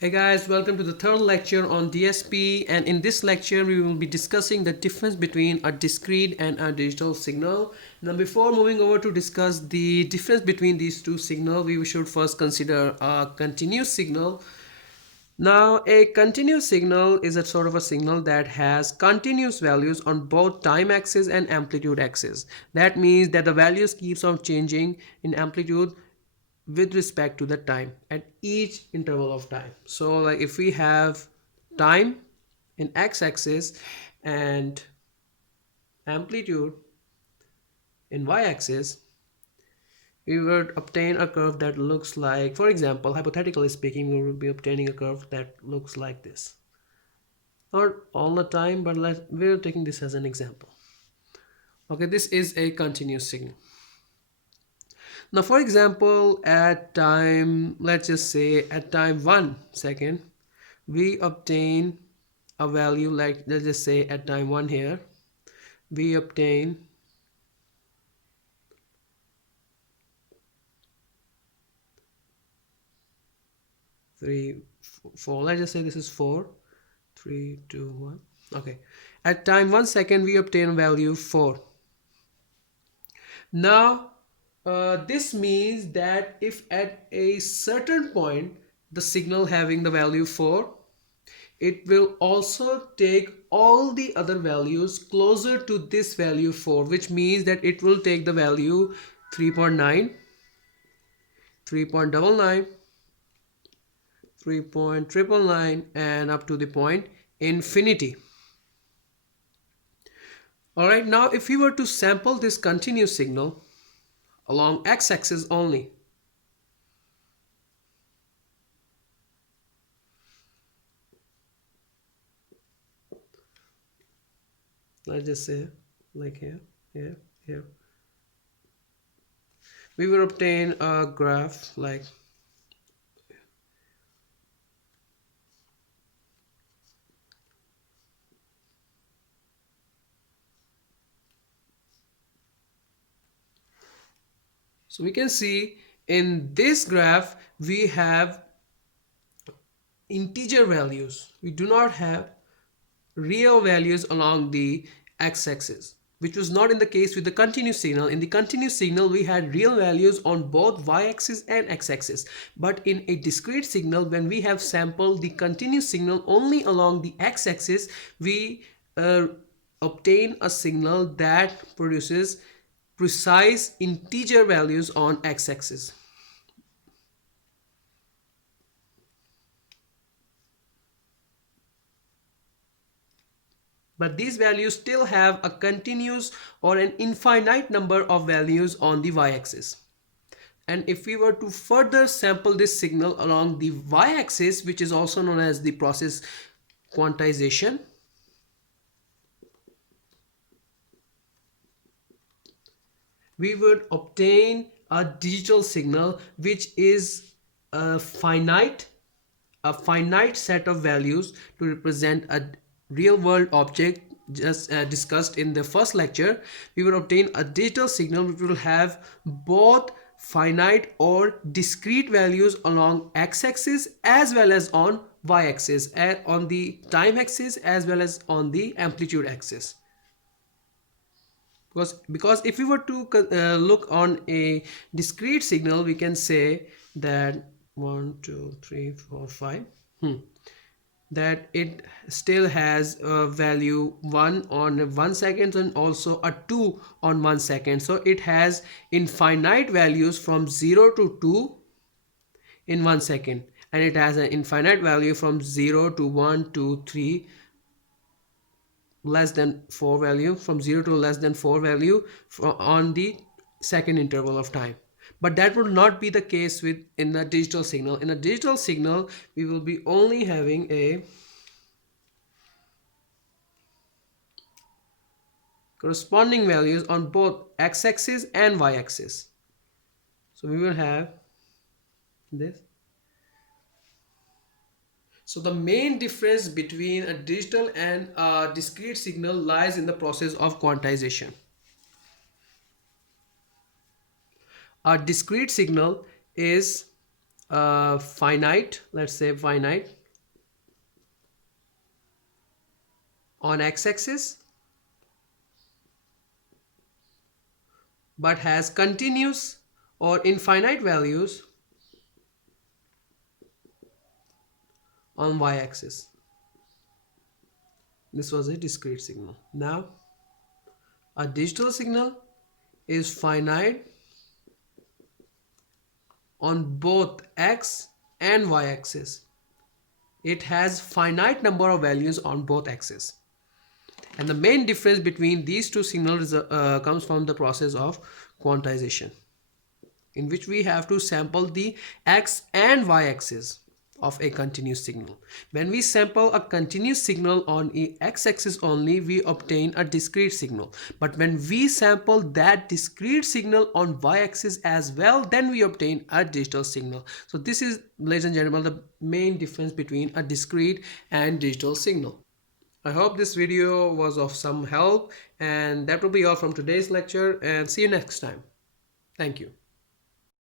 Hey guys, welcome to the third lecture on DSP, and in this lecture we will be discussing the difference between a discrete and a digital signal. Now before moving over to discuss the difference between these two signals, we should first consider a continuous signal. Now a continuous signal is a sort of a signal that has continuous values on both time axis and amplitude axis. That means that the values keeps on changing in amplitude with respect to the time at each interval of time. So like if we have time in x-axis and amplitude in y-axis, we would obtain a curve that looks like, for example, hypothetically speaking, we will be obtaining a curve that looks like this. Not all the time, but we're taking this as an example. Okay, this is a continuous signal. Now for example, at time, let's just say at time 1 second, we obtain a value, like let's just say at time 1 here, we obtain three, four. Let's just say this is 4, 3, 2, 1. Okay, at time 1 second we obtain a value 4. Now this means that if at a certain point the signal having the value 4, it will also take all the other values closer to this value 4, which means that it will take the value 3.9, 3.99, 3.999 and up to the point infinity. Alright, now if we were to sample this continuous signal along x-axis only, let's just say like here, here, we will obtain a graph like so. We can see in this graph we have integer values. We do not have real values along the x-axis, which was not in the case with the continuous signal. In the continuous signal we had real values on both y-axis and x-axis, but in a discrete signal, when we have sampled the continuous signal only along the x-axis, we obtain a signal that produces precise integer values on x-axis. But these values still have a continuous or an infinite number of values on the y-axis. And if we were to further sample this signal along the y-axis, which is also known as the process quantization, we would obtain a digital signal which is a finite set of values to represent a real world object just discussed in the first lecture. We will obtain a digital signal which will have both finite or discrete values along x-axis as well as on y-axis, on the time axis as well as on the amplitude axis. Because if we were to look on a discrete signal, we can say that 1 2 3 4 5 that it still has a value 1 on 1 second and also a 2 on 1 second. So it has infinite values from 0 to 2 in 1 second, and it has an infinite value from 0 to 1 2 3 less than 4 value, from 0 to less than 4 value on the second interval of time. But that would not be the case with in a digital signal. In a digital signal we will be only having a corresponding values on both x-axis and y-axis. So we will have this. So the main difference between a digital and a discrete signal lies in the process of quantization. A discrete signal is finite, let's say finite on x-axis, but has continuous or infinite values on y-axis. This was a discrete signal. Now a digital signal is finite on both x and y-axis. It has finite number of values on both axes. And the main difference between these two signals comes from the process of quantization, in which we have to sample the x and y axis of a continuous signal. When we sample a continuous signal on a x-axis only, we obtain a discrete signal. But when we sample that discrete signal on y-axis as well, then we obtain a digital signal. So this is, ladies and gentlemen, the main difference between a discrete and digital signal. I hope this video was of some help, and that will be all from today's lecture, and see you next time. Thank you.